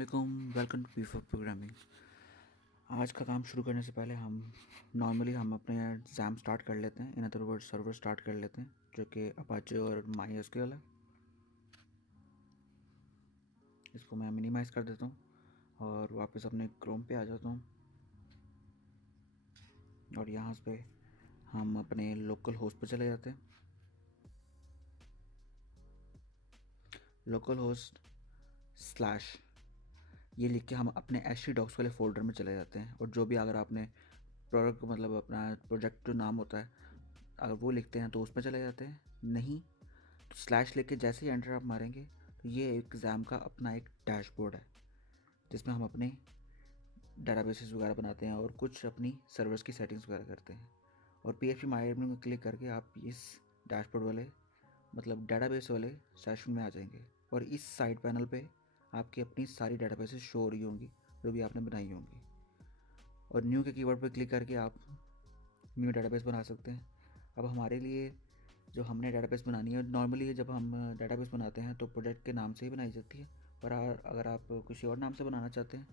अस्सलाम welcome to P four programming. आज का काम शुरू करने से पहले हम अपने एग्ज़ाम स्टार्ट कर लेते हैं। In other word server start कर लेते हैं जो कि अपाचे और MySQL है। इसको मैं मिनिमाइज़ कर देता हूँ और वापस अपने क्रोम पे आ जाता हूँ और यहाँ पे हम अपने लोकल होस्ट पे चले जाते हैं। लोकल होस्ट स्लैश ये लिख के हम अपने htdocs वाले फ़ोल्डर में चले जाते हैं और जो भी अगर आपने प्रोडक्ट मतलब अपना प्रोजेक्ट जो नाम होता है अगर वो लिखते हैं तो उस पर चले जाते हैं। नहीं तो स्लैश लेके जैसे ही एंटर आप मारेंगे तो ये एग्ज़ाम का अपना एक डैशबोर्ड है जिसमें हम अपने डेटाबेसेस वगैरह बनाते हैं और कुछ अपनी सर्वर्स की सेटिंग्स वगैरह करते हैं। और PHP MyAdmin में क्लिक करके आप इस डैशबोर्ड वाले मतलब डेटाबेस वाले सेशन में आ जाएंगे और इस साइड पैनल पे आपकी अपनी सारी डेटाबेसेस शो हो रही होंगी जो भी आपने बनाई होंगी। और न्यू के कीवर्ड पर क्लिक करके आप न्यू डेटाबेस बना सकते हैं। अब हमारे लिए जो हमने डेटाबेस बनानी है, नॉर्मली जब हम डेटाबेस बनाते हैं तो प्रोजेक्ट के नाम से ही बनाई जाती है, पर अगर आप किसी और नाम से बनाना चाहते हैं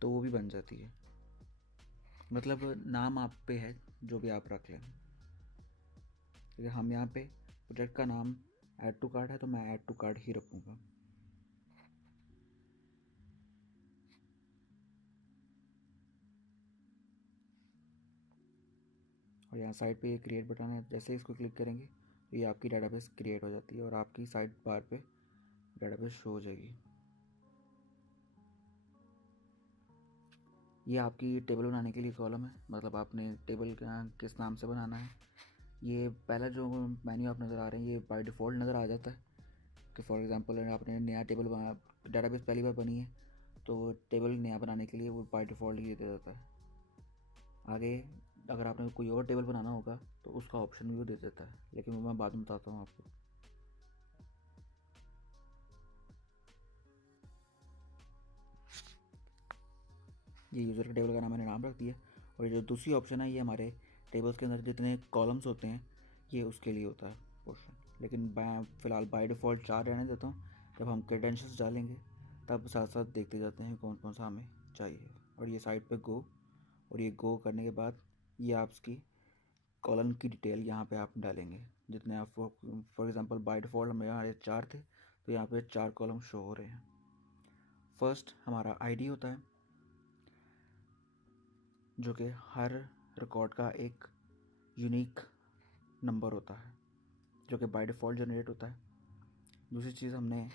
तो वो भी बन जाती है। मतलब नाम आप पे है, जो भी आप रख लें। तो हम यहाँ पे प्रोजेक्ट का नाम ऐड टू कार्ट है तो मैं ऐड टू कार्ट ही रखूँगा। और यहाँ साइड पे ये क्रिएट बटन है, जैसे इसको क्लिक करेंगे तो ये आपकी डेटाबेस क्रिएट हो जाती है और आपकी साइड बार पे डेटाबेस शो हो जाएगी। ये आपकी टेबल बनाने के लिए कॉलम है, मतलब आपने टेबल किस नाम से बनाना है। ये पहला जो मेन्यू आप नज़र आ रहे हैं ये बाय डिफ़ॉल्ट नज़र आ जाता है कि फॉर एग्जांपल आपने नया टेबल डेटाबेस पहली बार बनी है तो टेबल नया बनाने के लिए वो बाय डिफ़ॉल्ट ही दे देता है। आगे अगर आपने कोई और टेबल बनाना होगा तो उसका ऑप्शन भी वो दे देता है, लेकिन वो मैं बाद में बताता हूँ आपको। ये यूज़र के टेबल का नाम मैंने नाम रख दिया और ये जो दूसरी ऑप्शन है ये हमारे टेबल्स के अंदर जितने कॉलम्स होते हैं ये उसके लिए होता है पोर्शन, लेकिन मैं फ़िलहाल बाय डिफ़ॉल्ट 4 रहने देता हूँ। जब हम क्रेडेंशियल्स डालेंगे तब साथ साथ देखते जाते हैं कौन कौन सा हमें चाहिए। और ये साइड पे गो, और ये गो करने के बाद ये आपकी कॉलम की डिटेल यहाँ पे आप डालेंगे जितने आप फॉर एग्ज़ाम्पल बाय डिफ़ॉल्ट हमारे 4 थे तो यहाँ पे 4 कॉलम शो हो रहे हैं। फर्स्ट हमारा ID होता है जो कि हर रिकॉर्ड का एक यूनिक नंबर होता है जो कि बाय डिफ़ॉल्ट जनरेट होता है। दूसरी चीज़ हमने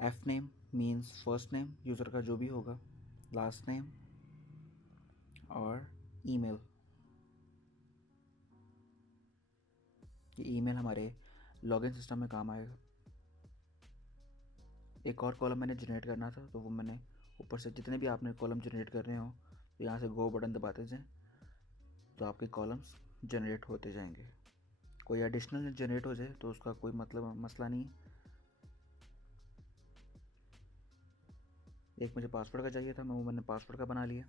F name means first name user का जो भी होगा, लास्ट नेम और ईमेल। ये ईमेल हमारे लॉगिन सिस्टम में काम आएगा। एक और कॉलम मैंने जनरेट करना था तो वो मैंने ऊपर से जितने भी आपने कॉलम जनरेट कर रहे हो तो यहाँ से गो बटन दबाते जाएं तो आपके कॉलम्स जनरेट होते जाएंगे। कोई एडिशनल जनरेट हो जाए तो उसका कोई मसला नहीं है। एक मुझे पासवर्ड का चाहिए था, मैंने पासवर्ड का बना लिया।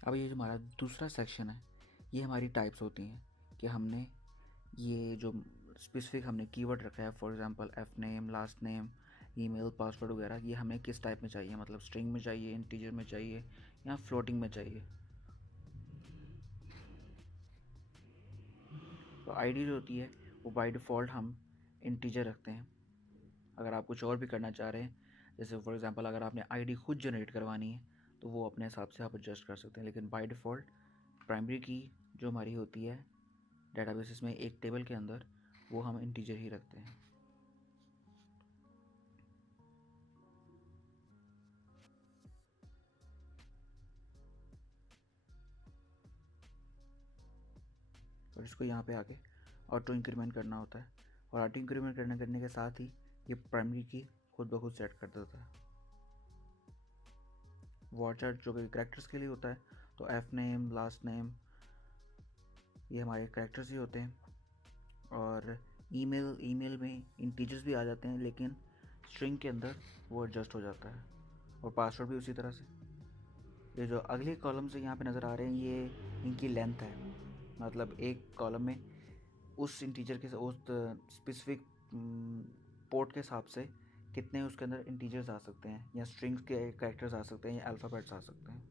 अब ये जो हमारा दूसरा सेक्शन है ये हमारी टाइप्स होती हैं कि हमने ये जो स्पेसिफिक हमने कीवर्ड रखा है, for example F name, last name, email, password वगैरह, ये हमें किस टाइप में चाहिए, मतलब स्ट्रिंग में चाहिए, इंटीजर में चाहिए या फ्लोटिंग में चाहिए। तो आईडी जो होती है वो बाय डिफ़ॉल्ट हम इंटीजर रखते हैं। अगर आप कुछ और भी करना चाह रहे हैं, जैसे फॉर एग्जांपल अगर आपने आईडी खुद जनरेट करवानी है तो वो अपने हिसाब से आप एडजस्ट कर सकते हैं, लेकिन बाय डिफ़ॉल्ट प्राइमरी की जो हमारी होती है डेटाबेसेस में एक टेबल के अंदर वो हम इंटीजर ही रखते हैं। और इसको यहाँ पे आके ऑटो इंक्रीमेंट करना होता है और ऑटो इंक्रीमेंट करने के साथ ही ये प्राइमरी की खुद ब खुद सेट कर देता है। वॉचार्ट जो कि करेक्टर्स के लिए होता है तो एफ नेम, लास्ट नेम ये हमारे करेक्टर्स ही होते हैं। और ईमेल में इंटीजर्स भी आ जाते हैं, लेकिन स्ट्रिंग के अंदर वो एडजस्ट हो जाता है, और पासवर्ड भी उसी तरह से। ये जो अगले कॉलम से यहाँ पे नज़र आ रहे हैं, ये इनकी लेंथ है, मतलब एक कॉलम में उस इंटीजर के उस स्पेसिफिक पोर्ट के हिसाब से कितने उसके अंदर इंटीजर्स आ सकते हैं, या स्ट्रिंग्स के कैरेक्टर्स आ सकते हैं, या अल्फ़ाबेट्स आ सकते हैं।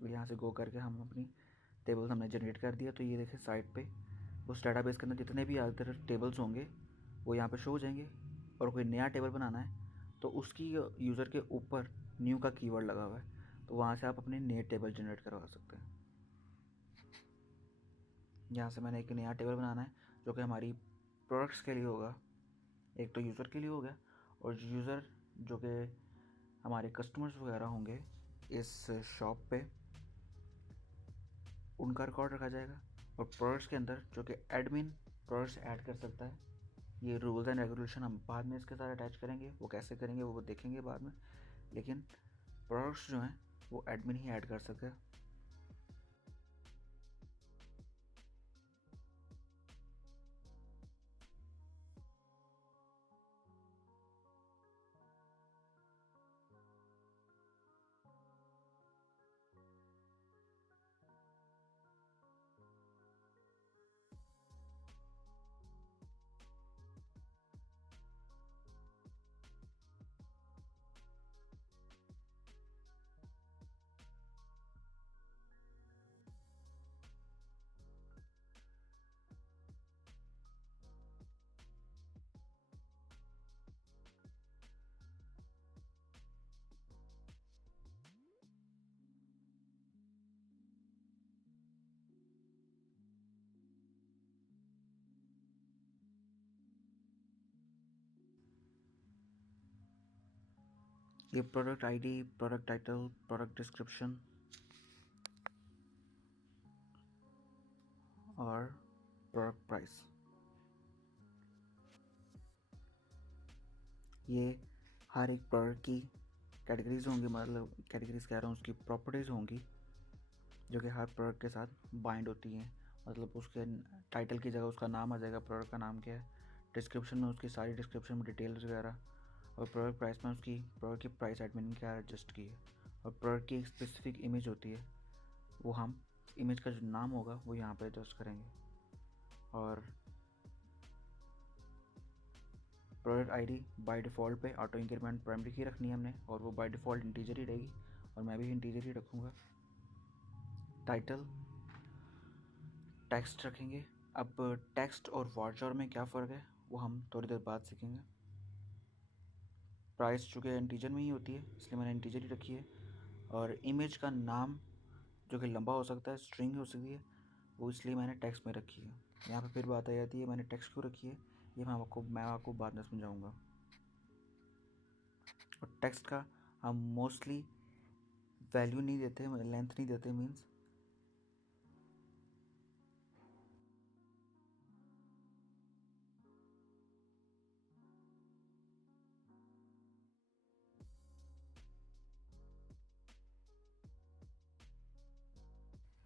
यहाँ से गो करके हम अपनी टेबल्स हमने जनरेट कर दिया। तो ये देखें साइड पे उस डाटाबेस के अंदर जितने भी अदर टेबल्स होंगे वो यहाँ पे शो हो जाएंगे, और कोई नया टेबल बनाना है तो उसकी यूज़र के ऊपर न्यू का कीवर्ड लगा हुआ है, तो वहाँ से आप अपने नए टेबल जनरेट करवा सकते हैं। यहाँ से मैंने एक नया टेबल बनाना है जो कि हमारी प्रोडक्ट्स के लिए होगा। एक तो यूज़र के लिए हो गया, और यूज़र जो कि हमारे कस्टमर्स वगैरह होंगे इस शॉप पे, उनका रिकॉर्ड रखा जाएगा। और प्रोडक्ट्स के अंदर जो कि एडमिन प्रोडक्ट्स ऐड कर सकता है, ये रूल्स एंड रेगुलेशन हम बाद में इसके साथ अटैच करेंगे, वो कैसे करेंगे वो देखेंगे बाद में, लेकिन प्रोडक्ट्स जो हैं वो एडमिन ही ऐड कर सकता है। ये product ID, product title, product description और प्रोडक्ट प्राइस, ये हर एक प्रोडक्ट की कैटेगरीज होंगी, मतलब कैटेगरीज कह रहा हूँ, उसकी प्रॉपर्टीज़ होंगी जो कि हर प्रोडक्ट के साथ बाइंड होती हैं। मतलब उसके टाइटल की जगह उसका नाम आ जाएगा, प्रोडक्ट का नाम क्या है, डिस्क्रिप्शन में उसकी सारी डिस्क्रिप्शन में डिटेल्स वगैरह, और प्रोडक्ट प्राइस में उसकी प्रोडक्ट की प्राइस एडमिन ने क्या एडजस्ट की है, और प्रोडक्ट की एक स्पेसिफिक इमेज होती है, वो हम इमेज का जो नाम होगा वो यहाँ पे एडजस्ट करेंगे। और प्रोडक्ट आईडी बाय डिफ़ॉल्ट पे ऑटो इंक्रीमेंट प्राइमरी की रखनी है हमने, और वो बाय डिफ़ॉल्ट इंटीजर ही रहेगी, और मैं भी इंटीजर ही रखूँगा। टाइटल टेक्स्ट रखेंगे। अब टेक्स्ट और वाचर में क्या फ़र्क है वो हम थोड़ी देर बाद सीखेंगे। प्राइस चूँकि इंटीजर में ही होती है इसलिए मैंने इंटीजर ही रखी है, और इमेज का नाम जो कि लंबा हो सकता है, स्ट्रिंग हो सकती है, वो इसलिए मैंने टेक्स्ट में रखी है। यहाँ पे फिर बात आ जाती है मैंने टेक्स्ट क्यों रखी है, ये मैं आपको बाद में समझाऊँगा। और टेक्स्ट का हम मोस्टली वैल्यू नहीं देते, लेंथ नहीं देते, मीन्स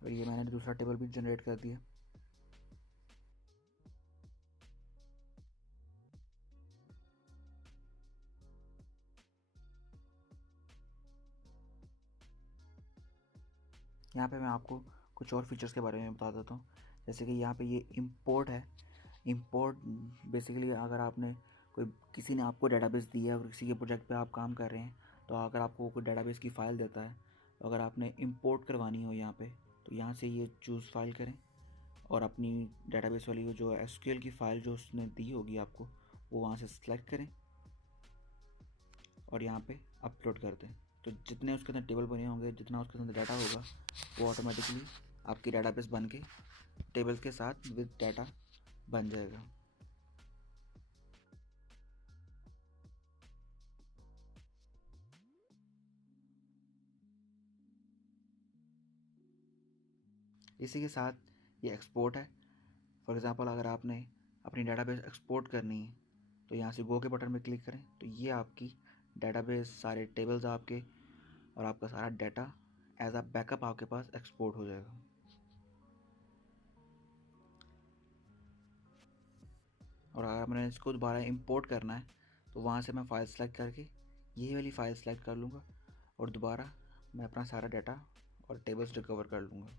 और ये मैंने दूसरा टेबल भी जनरेट कर दिया। यहाँ पे मैं आपको कुछ और फीचर्स के बारे में बता देता हूँ, जैसे कि यहाँ पे ये इंपोर्ट है। इंपोर्ट बेसिकली अगर आपने किसी ने आपको डेटाबेस दिया है और किसी के प्रोजेक्ट पे आप काम कर रहे हैं, तो अगर आपको कोई डेटाबेस की फ़ाइल देता है, तो अगर आपने इंपोर्ट करवानी हो यहाँ पे, तो यहाँ से ये चूज़ फाइल करें, और अपनी डेटाबेस वाली वो जो एसक्यूएल की फ़ाइल जो उसने दी होगी आपको, वो वहाँ से सिलेक्ट करें और यहाँ पे अपलोड कर दें। तो जितने उसके अंदर टेबल बने होंगे, जितना उसके अंदर डाटा होगा, वो ऑटोमेटिकली आपकी डेटाबेस बन के टेबल्स के साथ विद डाटा बन जाएगा। इसी के साथ ये एक्सपोर्ट है। फॉर एग्ज़ाम्पल अगर आपने अपनी डेटाबेस एक्सपोर्ट करनी है, तो यहाँ से गो के बटन में क्लिक करें, तो ये आपकी डेटाबेस, सारे टेबल्स आपके और आपका सारा डाटा एज अ बैकअप आपके पास एक्सपोर्ट हो जाएगा। और अगर मैंने इसको दोबारा इंपोर्ट करना है तो वहाँ से मैं फ़ाइल सेलेक्ट करके यही वाली फ़ाइल सेलेक्ट कर लूँगा और दोबारा मैं अपना सारा डाटा और टेबल्स रिकवर कर लूँगा।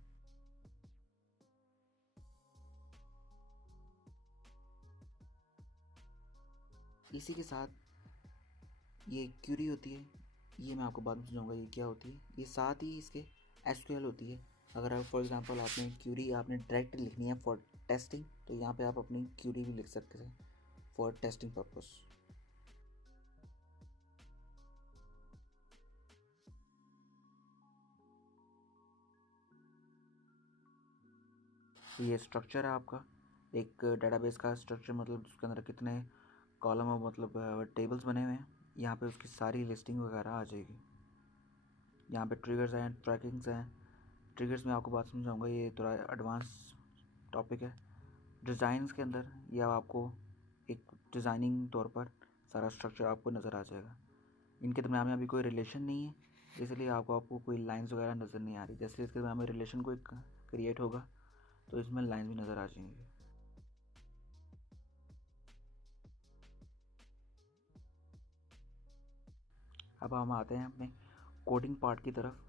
इसी के साथ ये क्यूरी होती है, ये मैं आपको बाद में समझाऊंगा ये क्या होती है। ये साथ ही इसके एसक्यूएल होती है। अगर आप फॉर एग्जांपल आपने क्यूरी आपने डायरेक्ट लिखनी है फॉर टेस्टिंग, तो यहाँ पे आप अपनी क्यूरी भी लिख सकते हैं फॉर टेस्टिंग पर्पस। ये स्ट्रक्चर है आपका एक डेटाबेस का स्ट्रक्चर, मतलब उसके अंदर कितने कॉलम और मतलब टेबल्स बने हुए हैं, यहाँ पे उसकी सारी लिस्टिंग वगैरह आ जाएगी। यहाँ पे ट्रिगर्स हैं, ट्रैकिंग्स हैं। ट्रिगर्स में आपको बात समझाऊंगा, ये थोड़ा एडवांस टॉपिक है। डिज़ाइंस के अंदर या आपको एक डिज़ाइनिंग तौर पर सारा स्ट्रक्चर आपको नज़र आ जाएगा। इनके दरम्यान में अभी कोई रिलेशन नहीं है, इसलिए आपको कोई लाइंस वगैरह नज़र नहीं आ रही। जैसे इसके दरम्यान में रिलेशन कोई क्रिएट होगा तो इसमें लाइंस भी नज़र आ जाएंगी। अब हम आते हैं अपने कोडिंग पार्ट की तरफ।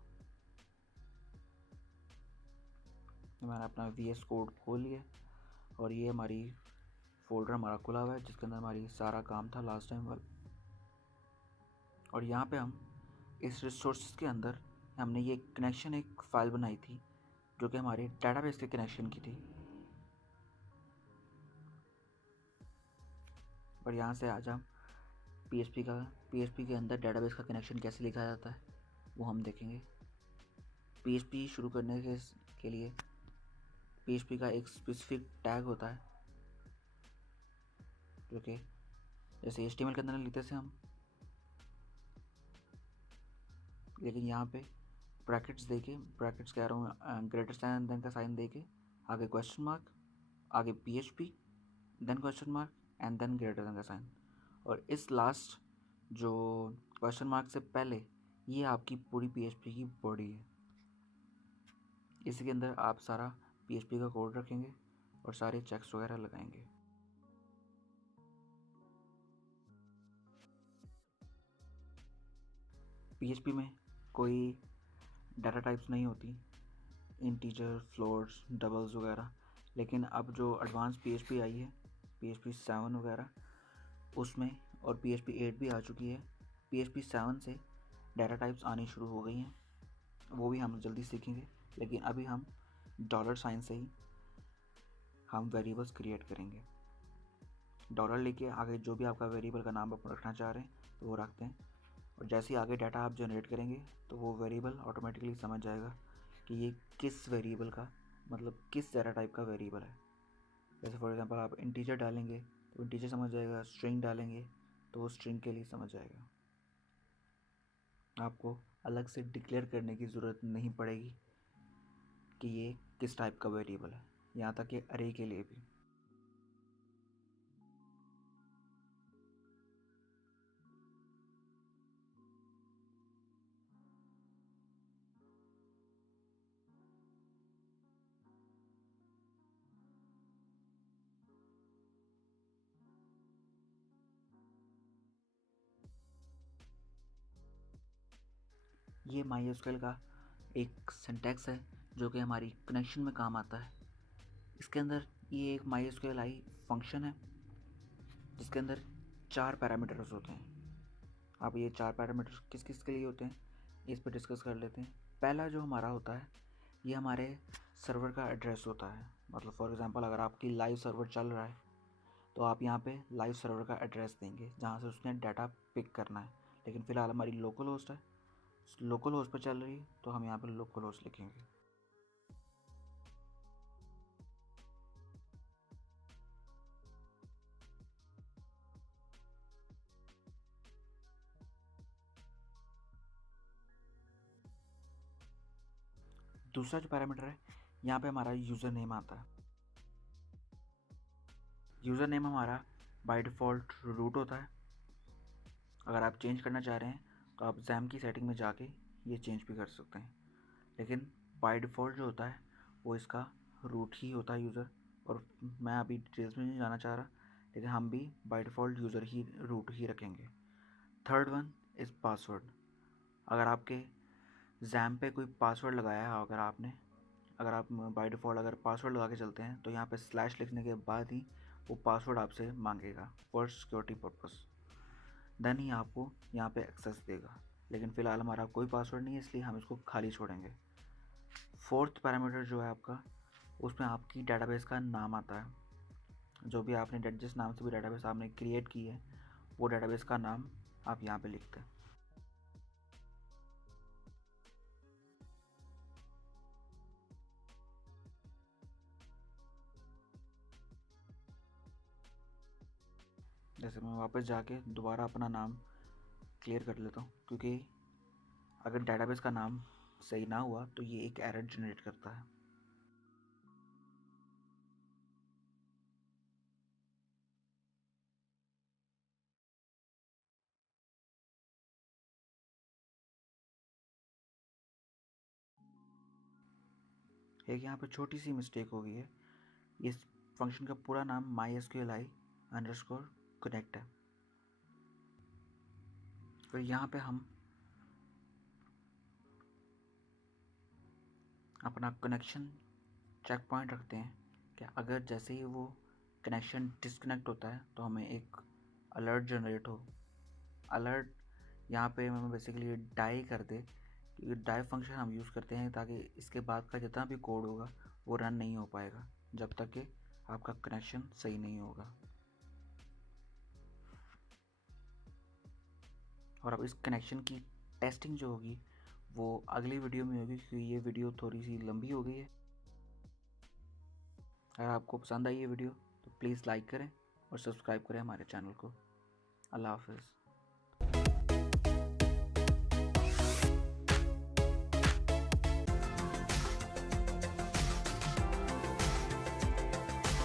मैंने अपना VS कोड खोल लिया और ये हमारी फोल्डर हमारा खुला हुआ है जिसके अंदर हमारी सारा काम था लास्ट टाइम वाला। और यहाँ पे हम इस रिसोर्सेज के अंदर हमने ये कनेक्शन एक फ़ाइल बनाई थी जो कि हमारे डेटाबेस के कनेक्शन की थी। और यहाँ से आज हम PHP के अंदर डेटाबेस का कनेक्शन कैसे लिखा जाता है वो हम देखेंगे। PHP शुरू करने के लिए PHP का एक स्पेसिफिक टैग होता है जो कि जैसे HTML के अंदर लिखते थे हम, लेकिन यहाँ पे ब्रैकेट्स देके, ब्रैकेट्स कह रहा हूँ ग्रेटर साइन देन का साइन देके, आगे क्वेश्चन मार्क, आगे PHP, then question mark and then greater than का साइन। और इस लास्ट जो क्वेश्चन मार्क से पहले ये आपकी पूरी PHP की बॉडी है। इसी के अंदर आप सारा PHP का कोड रखेंगे और सारे चेक्स वगैरह लगाएंगे। PHP में कोई डाटा टाइप्स नहीं होती, इंटीजर, फ्लोट्स, डबल्स वगैरह। लेकिन अब जो एडवांस PHP आई है, PHP 7 वगैरह, उसमें और PHP 8 भी आ चुकी है, PHP 7 से डाटा टाइप्स आनी शुरू हो गई हैं। वो भी हम जल्दी सीखेंगे, लेकिन अभी हम डॉलर साइन से ही हम वेरिएबल्स क्रिएट करेंगे। डॉलर लेके आगे जो भी आपका वेरिएबल का नाम आप रखना चाह रहे हैं तो वो रखते हैं, और जैसे ही आगे डाटा आप जनरेट करेंगे तो वो वेरिएबल ऑटोमेटिकली समझ जाएगा कि ये किस वेरिएबल का, मतलब किस डाटा टाइप का वेरिएबल है। जैसे फॉर एग्जांपल आप इंटीजर डालेंगे तो इंटीजर समझ जाएगा, स्ट्रिंग डालेंगे तो वो स्ट्रिंग के लिए समझ जाएगा। आपको अलग से डिक्लेयर करने की ज़रूरत नहीं पड़ेगी कि ये किस टाइप का वेरिएबल है, यहाँ तक कि अरे के लिए भी। ये MySQL का एक सिंटैक्स है जो कि हमारी कनेक्शन में काम आता है। इसके अंदर ये एक MySQL फंक्शन है जिसके अंदर 4 पैरामीटर्स होते हैं। अब ये 4 पैरामीटर्स किस किस के लिए होते हैं इस पर डिस्कस कर लेते हैं। पहला जो हमारा होता है ये हमारे सर्वर का एड्रेस होता है। मतलब फॉर एग्जांपल अगर आपकी लाइव सर्वर चल रहा है तो आप यहाँ पे लाइव सर्वर का एड्रेस देंगे जहाँ से उसने डाटा पिक करना है। लेकिन फ़िलहाल हमारी लोकल होस्ट है, लोकल होस्ट पर चल रही है तो हम यहाँ पे लोकल होस्ट लिखेंगे। दूसरा जो पैरामीटर है यहाँ पे हमारा यूज़र नेम आता है। यूज़र नेम हमारा बाय डिफ़ॉल्ट रूट होता है। अगर आप चेंज करना चाह रहे हैं तो आप जैम की सेटिंग में जाके ये चेंज भी कर सकते हैं, लेकिन बाय डिफ़ॉल्ट जो होता है वो इसका रूट ही होता है यूज़र। और मैं अभी डिटेल्स में नहीं जाना चाह रहा, लेकिन हम भी बाय डिफ़ॉल्ट यूज़र ही रूट ही रखेंगे। Third one is password. अगर आपके जैम पे कोई पासवर्ड लगाया है, अगर आप बाय डिफ़ॉल्ट अगर पासवर्ड लगा के चलते हैं तो यहाँ पे स्लैश लिखने के बाद ही वो पासवर्ड आपसे मांगेगा फॉर सिक्योरिटी पर्पस, देन ही आपको यहाँ पे एक्सेस देगा। लेकिन फ़िलहाल हमारा कोई पासवर्ड नहीं है, इसलिए हम इसको खाली छोड़ेंगे। फोर्थ पैरामीटर जो है आपका, उसमें आपकी डेटाबेस का नाम आता है। जो भी आपने जिस नाम से भी डेटाबेस आपने क्रिएट की है, वो डेटाबेस का नाम आप यहाँ पे लिखते हैं। जैसे मैं वापस जाके दोबारा अपना नाम क्लियर कर लेता हूँ, क्योंकि अगर डेटाबेस का नाम सही ना हुआ तो ये एक एरर जनरेट करता है। एक यहाँ पे छोटी सी मिस्टेक हो गई है। इस फंक्शन का पूरा नाम MySQLi_connect है। तो यहाँ पे हम अपना कनेक्शन चेक पॉइंट रखते हैं कि अगर जैसे ही वो कनेक्शन डिस्कनेक्ट होता है तो हमें एक अलर्ट जनरेट हो। अलर्ट यहाँ पे हमें बेसिकली डाई कर दे, क्योंकि डाई फंक्शन हम यूज़ करते हैं ताकि इसके बाद का जितना भी कोड होगा वो रन नहीं हो पाएगा जब तक कि आपका कनेक्शन सही नहीं होगा। और अब इस कनेक्शन की टेस्टिंग जो होगी वो अगली वीडियो में होगी, क्योंकि ये वीडियो थोड़ी सी लंबी हो गई है। अगर आपको पसंद आई ये वीडियो तो प्लीज़ लाइक करें और सब्सक्राइब करें हमारे चैनल को। अल्लाह हाफिज़।